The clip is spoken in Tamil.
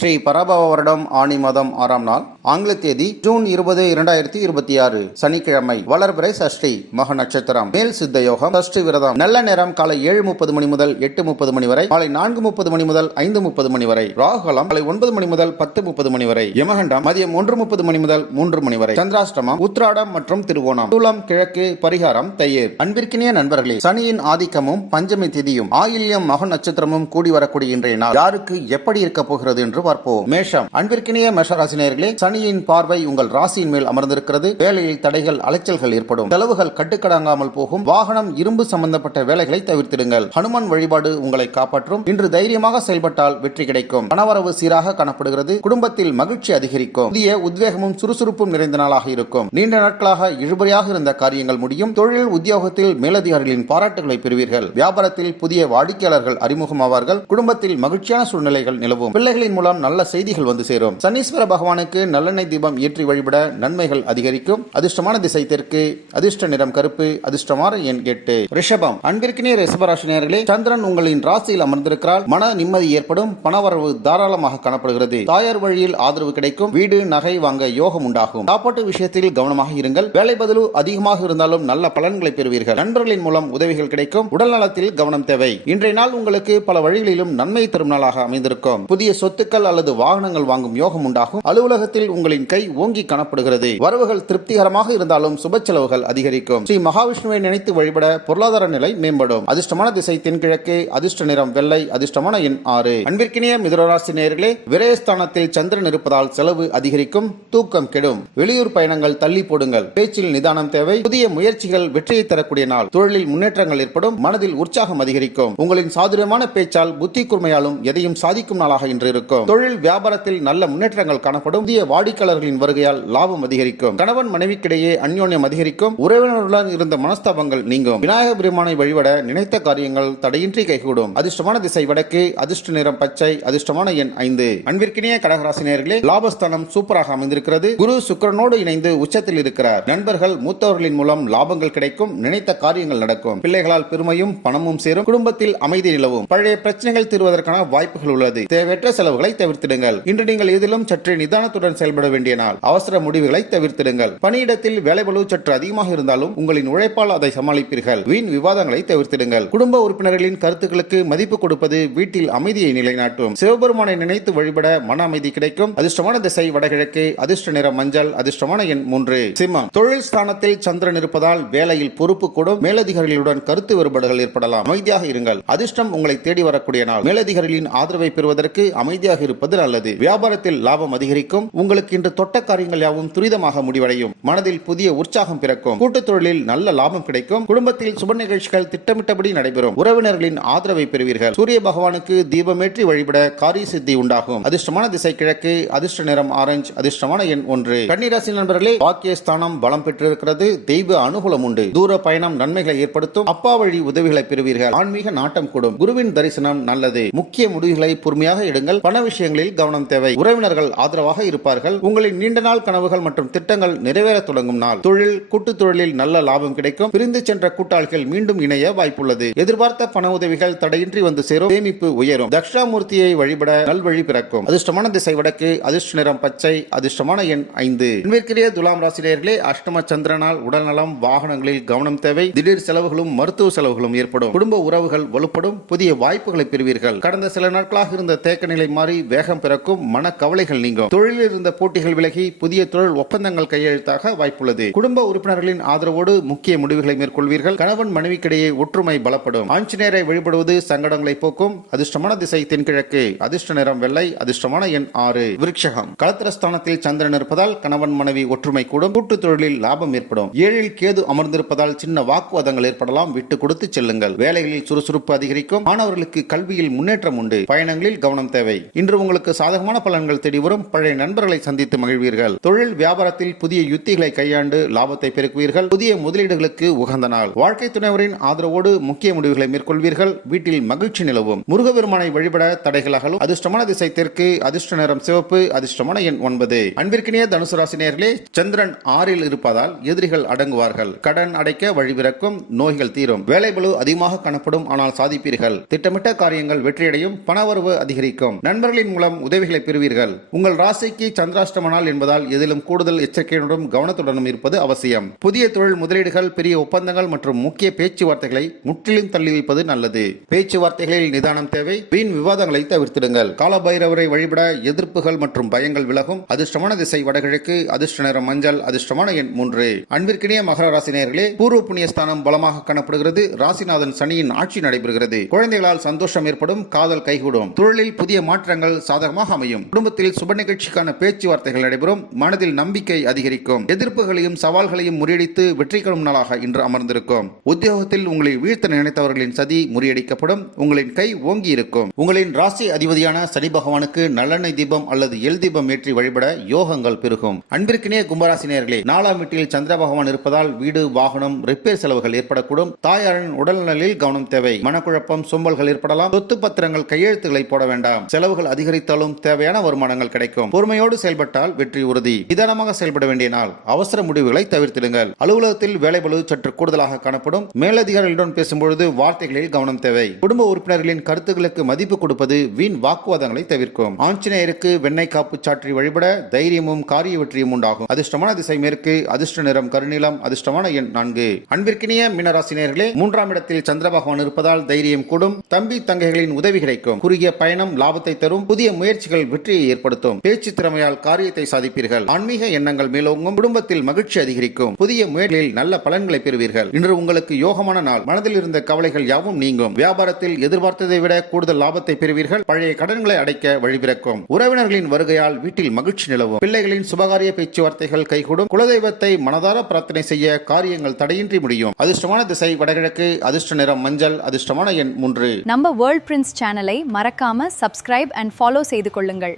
ஸ்ரீ பராபவ வருடம் ஆணி மாதம் 6ஆம் நாள், ஆங்கில தேதி ஜூன் 20, 2026, சனிக்கிழமை, வளர்பிறை சஷ்டி, மக நட்சத்திரம், மேல் சித்த யோகம், சஷ்டி விரதம். நல்ல நேரம் காலை 7:30 மணி முதல் 8:30 மணி வரை, மாலை 4:30 மணி முதல் 5:30 மணி வரை, ராகுகாலம் காலை 9 மணி முதல் 10:30 மணி வரை, யமகண்டம் மதியம் 1:30 மணி முதல் 3 மணி வரை, சந்திராஷ்டமம் உத்திராடம் மற்றும் திருவோணம், சூலம் கிழக்கு, பரிகாரம் தயிர். அன்பிற்கினிய நண்பர்களே, சனியின் ஆதிக்கமும் பஞ்சமி திதியும் ஆயில்யம் மக நட்சத்திரமும் கூடி வரக்கூடிய இன்றைய நாள் யாருக்கு எப்படி இருக்க போகிறது என்று பார்ப்போம். மேஷம். அன்பிற்கினிய மேஷராசினியர்களே, சனியின் பார்வை உங்கள் ராசியின் மேல் அமர்ந்திருக்கிறது. வேலையில் தடைகள், அலைச்சல்கள் ஏற்படும். செலவுகள் கட்டுக்கடங்காமல் போகும். வாகனம், இரும்பு சம்பந்தப்பட்ட வேலைகளை தவிர்த்திடுங்கள். ஹனுமான் வழிபாடு உங்களை காப்பாற்றும். இன்று தைரியமாக செயல்பட்டால் வெற்றி கிடைக்கும். பணவரவு சீராக காணப்படுகிறது. குடும்பத்தில் மகிழ்ச்சி அதிகரிக்கும். புதிய உத்வேகமும் சுறுசுறுப்பும் நிறைந்த நாளாக இருக்கும். நீண்ட நாட்களாக இழுபறியாக இருந்த காரியங்கள் முடியும். தொழில், உத்தியோகத்தில் மேலதிகாரிகளின் பாராட்டுகளை பெறுவீர்கள். வியாபாரத்தில் புதிய வாடிக்கையாளர்கள் அறிமுகமாவார்கள். குடும்பத்தில் மகிழ்ச்சியான சூழ்நிலைகள் நிலவும். பிள்ளைகளின் மூலம் நல்ல செய்திகள் வந்து சேரும். சனீஸ்வர பகவானுக்கு நல்லெண்ணெய் தீபம் ஏற்றி வழிபட நன்மைகள் அதிகரிக்கும். அதிர்ஷ்டமான திசை தெற்கு. அதிர்ஷ்ட நிறம் கருப்பு. அதிர்ஷ்டமான எண் 8. ரிஷபம். அன்பிற்கினிய ரிஷபராசினியர்களே, சந்திரன் உங்களின் ராசியில் அமர்ந்திருக்கிறார். மன நிம்மதி ஏற்படும். பணவரவு தாராளமாக காணப்படுகிறது. தாயார் வழியில் ஆதரவு கிடைக்கும். வீடு, நகை வாங்க யோகம் உண்டாகும். சாப்பாட்டு விஷயத்தில் கவனமாக இருங்கள். வேலை பதிலு அதிகமாக இருந்தாலும் நல்ல பலன்களை பெறுவீர்கள். நண்பர்களின் மூலம் உதவிகள் கிடைக்கும். உடல் நலத்தில் கவனம் தேவை. இன்றைய நாள் உங்களுக்கு பல வழிகளிலும் நன்மை தரும் நாளாக அமைந்திருக்கும். புதிய சொத்துக்கள் அல்லது வாகனங்கள் வாங்கும் யோகம் உண்டாகும். அலுவலகத்தில் உங்களின் கை ஓங்கி காணப்படுகிறது. வரவுகள் திருப்திகரமாக இருந்தாலும் சுப செலவுகள் அதிகரிக்கும். ஸ்ரீ மகாவிஷ்ணுவை நினைத்து வழிபட பொருளாதார நிலை மேம்படும். அதிர்ஷ்டமான திசை தென்கிழக்கு. அதிர்ஷ்ட நிறம் வெள்ளை. அதிர்ஷ்டமான எண் 6. அன்பிற்கினிய மிதுனராசி நேயர்களே, விரயஸ்தானத்தில் சந்திரன் இருப்பதால் செலவு அதிகரிக்கும். தூக்கம் கெடும். வெளியூர் பயணங்கள் தள்ளி போடுங்கள். பேச்சில் நிதானம் தேவை. புதிய முயற்சிகள் வெற்றியை தரக்கூடிய நாள். தொழிலில் முன்னேற்றங்கள் ஏற்படும். மனதில் உற்சாகம் அதிகரிக்கும். உங்களின் சாதுரியமான பேச்சால், புத்தி கூர்மையாலும் எதையும் சாதிக்கும் நாளாக இன்று இருக்கும். தொழில், வியாபாரத்தில் நல்ல முன்னேற்றங்கள் காணப்படும். புதிய வாடிக்கையாளர்களின் வருகையால் லாபம் அதிகரிக்கும். கணவன் மனைவிக்கிடையே அந்யோன்யம் அதிகரிக்கும். உறவினருடன் இருந்த மனஸ்தாபங்கள் நீங்கும். விநாயக பெருமானை வழிபட நினைத்த காரியங்கள் தடையின்றி கைகூடும். அதிர்ஷ்டமான திசை வடக்கு. அதிர்ஷ்ட நிறம் பச்சை. அதிர்ஷ்டமான எண் 5. அன்பிற்கினிய கடகராசினியர்களே, லாபஸ்தானம் சூப்பராக அமைந்திருக்கிறது. குரு சுக்கிரனோடு இணைந்து உச்சத்தில் இருக்கிறார். நண்பர்கள், மூத்தவர்களின் மூலம் லாபங்கள் கிடைக்கும். நினைத்த காரியங்கள் நடக்கும். பிள்ளைகளால் பெருமையும் பணமும் சேரும். குடும்பத்தில் அமைதி நிலவும். பழைய பிரச்சனைகள் தீர்வதற்கான வாய்ப்புகள் உள்ளது. தேவையற்ற செலவுகளை தவிர்த்திடுங்கள். இன்று நீங்கள் எதிலும் சற்று நிதானத்துடன் செயல்பட வேண்டிய நாள். அவசர முடிவுகளை தவிர்த்திடுங்கள். பணியிடத்தில் வேலைபளு சற்று அதிகமாக இருந்தாலும் உங்களின் உழைப்பால் அதை சமாளிப்பீர்கள். வீண் விவாதங்களை தவிர்த்திடுங்கள். குடும்ப உறுப்பினர்களின் கருத்துக்களுக்கு மதிப்பு கொடுப்பது வீட்டில் அமைதியை நிலைநாட்டும். சிவபெருமானை நினைத்து வழிபட மன அமைதி கிடைக்கும். அதிர்ஷ்டமான திசை வடகிழக்கு. அதிர்ஷ்ட நிறம் மஞ்சள். அதிர்ஷ்டமான எண் 3. சிம்மம். தொழில் ஸ்தானத்தில் சந்திரன் இருப்பதால் வேலையில் பொறுப்பு கூடும். மேலதிகாரிகளுடன் கருத்து வேறுபாடுகள் ஏற்படலாம். அமைதியாக இருங்கள். அதிர்ஷ்டம் உங்களை தேடி வரக்கூடிய நாள். மேலதிகாரிகளின் ஆதரவை பெறுவதற்கு அமைதியாக இருப்பது நல்லது. வியாபாரத்தில் லாபம் அதிகரிக்கும். உங்களுக்கு இன்று தொட்ட காரியங்கள் யாவும் துரிதமாக முடிவடையும். மனதில் புதிய உற்சாகம் பிறக்கும். கூட்டுத் தொழிலில் நல்ல லாபம் கிடைக்கும். குடும்பத்தில் சுப நிகழ்ச்சிகள் திட்டமிட்டபடி நடைபெறும். உறவினர்களின் ஆதரவை பெறுவீர்கள். சூரிய பகவானுக்கு தீபமேற்றி வழிபட காரிய சித்தி உண்டாகும். அதிர்ஷ்டமான திசை கிழக்கு. அதிர்ஷ்ட நிறம் ஆரஞ்சு. அதிர்ஷ்டமான எண் 1. கன்னிராசி நண்பர்களே, வாக்கியஸ்தானம் பலம் பெற்றிருக்கிறது. தெய்வ அனுகூலம் உண்டு. தூர பயணம் நன்மைகளை ஏற்படுத்தும். அப்பா வழி உதவிகளை பெறுவீர்கள். ஆன்மீக நாட்டம் கூடும். குருவின் தரிசனம் நல்லது. முக்கிய முடிவுகளை பொறுமையாக எடுங்கள். பண விஷயங்களில் கவனம் தேவை. உறவினர்கள் ஆதரவாக இருப்பார்கள். உங்களின் நீண்ட நாள் கனவுகள் மற்றும் திட்டங்கள் நிறைவேற தொடங்கும் நாள். தொழில், கூட்டுத் தொழிலில் நல்ல லாபம் கிடைக்கும். பிரிந்து சென்ற கூட்டாளிகள் மீண்டும் இணைய வாய்ப்புள்ளது. எதிர்பார்த்த பண உதவிகள் தடையின்றி வந்து சேரும். சேமிப்பு உயரும். தட்சிணாமூர்த்தியை வழிபட நல்வழி பிறக்கும். அதிர்ஷ்டமான திசை வடக்கு. அதிர்ஷ்ட நிறம் பச்சை. அதிர்ஷ்டமான எண் 5. அன்பிற்கினிய துலாம் ராசினியர்களே, அஷ்டம சந்திரனால் உடல்நலம், வாகனங்களில் கவனம் தேவை. திடீர் செலவுகளும் மருத்துவ செலவுகளும் ஏற்படும். குடும்ப உறவுகள் வலுப்படும். புதிய வாய்ப்புகளை பெறுவீர்கள். கடந்த சில நாட்களாக இருந்த தேக்க நிலை மாறி வேகம் பிறக்கும். மன கவலைகள் நீங்கும். தொழிலில் இருந்த போட்டிகள் விலகி புதிய தொழில் ஒப்பந்தங்கள் கையெழுத்தாக வாய்ப்புள்ளது. குடும்ப உறுப்பினர்களின் ஆதரவோடு முக்கிய முடிவுகளை மேற்கொள்வீர்கள். கணவன் மனைவிக்கிடையே ஒற்றுமை பலப்படும். ஆஞ்சநேயரை வழிபடுவது சங்கடங்களை போக்கும். அதிர்ஷ்டமான திசை தென்கிழக்கு. அதிர்ஷ்ட நிறம் வெள்ளை. அதிர்ஷ்டமான எண் 6. விருட்சகம். களத்திரஸ்தானத்தில் சந்திரன் இருப்பதால் கணவன் மனைவி ஒற்றுமை கூடும். கூட்டுத் தொழிலில் லாபம் ஏற்படும். 7இல் கேது அமர்ந்திருப்பதால் சின்ன வாக்குவாதங்கள் ஏற்படலாம். விட்டு கொடுத்து செல்லுங்கள். வேலைகளில் சுறுசுறுப்பு அதிகரிக்கும். மாணவர்களுக்கு கல்வியில் முன்னேற்றம் உண்டு. பயணங்களில் கவனம் தேவை. இன்று உங்களுக்கு சாதகமான பலன்கள் தேடி வரும். பழைய நண்பர்களை சந்தித்து மகிழ்வீர்கள். தொழில், வியாபாரத்தில் புதிய யுத்திகளை கையாண்டு லாபத்தை பெருக்குவீர்கள். புதிய முதலீடுகளுக்கு உகந்த நாள். வாழ்க்கை துணைவரின் ஆதரவோடு முக்கிய முடிவுகளை மேற்கொள்வீர்கள். வீட்டில் மகிழ்ச்சி நிலவும். முருகபெருமானை வழிபட தடைகள் அகலும். அதிர்ஷ்டமான திசை தெற்கு. அதிர்ஷ்ட நிறம் சிவப்பு. அதிர்ஷ்டமான எண் 9. அன்பிற்கினிய தனுசு ராசினியர்களே, சந்திரன் 6இல் இருப்பதால் எதிரிகள் அடங்குவார்கள். கடன் அடைக்க வழிபிறக்கும். நோய்கள் தீரும். வேலைபளு அதிகமாக காணப்படும். ஆனால் சாதிப்பீர்கள். திட்டமிட்ட காரியங்கள் வெற்றியடையும். பணவரவு அதிகரிக்கும். நண்பர்களின் நண்பர்களின் மூலம் உதவிகளை பெறுவீர்கள். உங்கள் ராசிக்கு சந்திராஷ்டம நாள் என்பதால் எதிலும் கூடுதல் எச்சரிக்கையுடனும் கவனத்துடனும் இருப்பது அவசியம். புதிய தொழில் முதலீடுகள், பெரிய ஒப்பந்தங்கள் மற்றும் முக்கிய பேச்சுவார்த்தைகளை முற்றிலும் தள்ளி வைப்பது நல்லது. பேச்சுவார்த்தைகளில் நிதானம் தேவை. வீண் விவாதங்களை தவிர்த்திடுங்கள். காலபைரவரை வழிபட எதிர்ப்புகள் மற்றும் பயங்கள் விலகும். அதிர்ஷ்டமான திசை வடகிழக்கு. அதிர்ஷ்ட நிறம் மஞ்சள். அதிர்ஷ்டமான எண் 3. அன்பிற்கினிய மகர ராசி நேயர்களே, பூர்வ புண்ணிய ஸ்தானம் பலமாக காணப்படுகிறது. ராசிநாதன் சனியின் ஆட்சி நடைபெறுகிறது. குழந்தைகளால் சந்தோஷம் ஏற்படும். காதல் கைகூடும். தொழிலில் புதிய மாற்றங்கள் சாதகமாக அமையும். குடும்பத்தில் சுப நிகழ்ச்சிக்கான பேச்சுவார்த்தைகள் நடைபெறும். மனதில் நம்பிக்கை அதிகரிக்கும். எதிர்ப்புகளையும் சவால்களையும் முறியடித்து வெற்றி காணும் நாளாக இன்று அமர்ந்திருக்கும். உத்தியோகத்தில் உங்களை வீழ்த்த நினைத்தவர்களின் சதி முறியடிக்கப்படும். உங்களின் கை ஓங்கி இருக்கும். உங்களின் ராசி அதிபதியான சனி பகவானுக்கு நல்லெண்ணெய் தீபம் அல்லது எல் தீபம் ஏற்றி வழிபட யோகங்கள் பெருகும். அன்பிற்கினிய கும்பராசினியர்களே, 4ஆம் வீட்டில் சந்திர பகவான் இருப்பதால் வீடு, வாகனம், ரிப்பேர் செலவுகள் ஏற்படக்கூடும். தாயாரின் உடல்நலில் கவனம் தேவை. மனக்குழப்பம், சோம்பல்கள் ஏற்படலாம். சொத்து பத்திரங்கள், கையெழுத்துக்களை போட வேண்டாம். செலவுகள் அதிகரித்தாலும் தேவையான வருமானங்கள் கிடைக்கும். பொறுமையோடு செயல்பட்டால் வெற்றி உறுதி. நிதானமாக செயல்பட வேண்டிய நாள். அவசர முடிவுகளை தவிர்த்திடுங்கள். அலுவலகத்தில் வேலைபளு சற்று கூடுதலாக காணப்படும். மேலதிகாரிகளுடன் பேசும்பொழுது வார்த்தைகளில் கவனம் தேவை. குடும்ப உறுப்பினர்களின் கருத்துக்களுக்கு மதிப்பு கொடுப்பது வீண் வாக்குவாதங்களை தவிர்க்கும். ஆஞ்சநேயருக்கு வெண்ணெய் காப்பு சாற்றி வழிபட தைரியமும் காரிய வெற்றியும் உண்டாகும். அதிர்ஷ்டமான திசை மேற்கு. அதிர்ஷ்ட நிறம் கருநீலம். அதிர்ஷ்டமான எண் 4. அன்பிற்கினிய மீனராசினியர்களே, 3ஆம் இடத்தில் சந்திர பகவான் இருப்பதால் தைரியம் கூடும். தம்பி தங்கைகளின் உதவி கிடைக்கும். குறுகிய பயணம் லாபத்தை தரும். புதிய முயற்சிகள் வெற்றியை ஏற்படுத்தும். பேச்சு திறமையால் காரியத்தை சாதிப்பீர்கள். ஆன்மீக எண்ணங்கள் மேலோங்கும். குடும்பத்தில் மகிழ்ச்சி அதிகரிக்கும். புதிய முயற்சிகளில் நல்ல பலன்களை பெறுவீர்கள். இன்று உங்களுக்கு யோகமான நாள். மனதில் இருந்த கவலைகள் யாவும் நீங்கும். வியாபாரத்தில் எதிர்பார்த்ததை விட கூடுதல் லாபத்தை பெறுவீர்கள். பழைய கடன்களை அடைக்க வழிபிறக்கும். உறவினர்களின் வருகையால் வீட்டில் மகிழ்ச்சி நிலவும். பிள்ளைகளின் சுபகாரிய பேச்சுவார்த்தைகள் கைகூடும். குலதெய்வத்தை மனதார பிரார்த்தனை செய்ய காரியங்கள் தடையின்றி முடியும். அதிர்ஷ்டமான திசை வடகிழக்கு. அதிர்ஷ்ட நிறம் மஞ்சள். அதிர்ஷ்டமான எண் 3. நம்ம வேர்ல்ட் பிரின்ஸ் சேனலை மறக்காம சப்ஸ்கிரைப் அண்ட் ஃபாலோ செய்து கொள்ளுங்கள்.